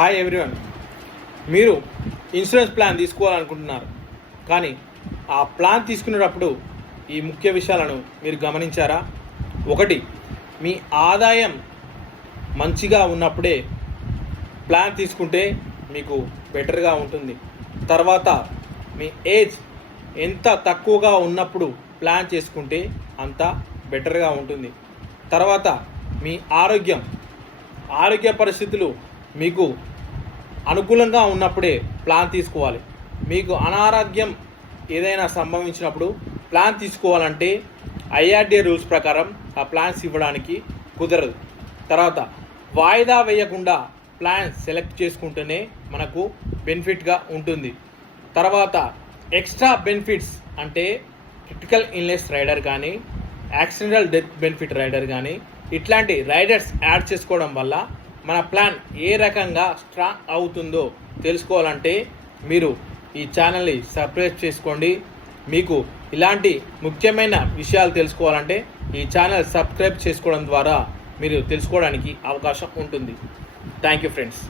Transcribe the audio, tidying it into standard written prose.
Hi everyone. మీరు insurance plan తీసుకోవాలనుకుంటున్నారు, కానీ ఆ ప్లాన్ తీసుకునేటప్పుడు ఈ ముఖ్య విషయాలను మీరు గమనించారా? ఒకటి, మీ ఆదాయం మంచిగా ఉన్నప్పుడే ప్లాన్ తీసుకుంటే మీకు బెటర్గా ఉంటుంది. తర్వాత మీ ఏజ్ ఎంత తక్కువగా ఉన్నప్పుడు ప్లాన్ చేసుకుంటే అంత బెటర్గా ఉంటుంది. తర్వాత మీ ఆరోగ్య పరిస్థితులు మీకు అనుకూలంగా ఉన్నప్పుడే ప్లాన్ తీసుకోవాలి. మీకు అనారోగ్యం ఏదైనా సంభవించినప్పుడు ప్లాన్ తీసుకోవాలంటే IRDA రూల్స్ ప్రకారం ఆ ప్లాన్స్ ఇవ్వడానికి కుదరదు. తర్వాత వాయిదా వేయకుండా ప్లాన్ సెలెక్ట్ చేసుకుంటేనే మనకు బెనిఫిట్గా ఉంటుంది. తర్వాత ఎక్స్ట్రా బెనిఫిట్స్ అంటే క్రిటికల్ ఇల్నెస్ రైడర్ కానీ, యాక్సిడెంటల్ డెత్ బెనిఫిట్ రైడర్ కానీ, ఇట్లాంటి రైడర్స్ యాడ్ చేసుకోవడం వల్ల మన ప్లాన్ ఏ రకంగా స్ట్రాంగ్ అవుతుందో తెలుసుకోవాలంటే మీరు ఈ ఛానల్ని సబ్స్క్రైబ్ చేసుకోండి. మీకు ఇలాంటి ముఖ్యమైన విషయాలు తెలుసుకోవాలంటే ఈ ఛానల్ సబ్స్క్రైబ్ చేసుకోవడం ద్వారా మీరు తెలుసుకోవడానికి అవకాశం ఉంటుంది. Thank you friends.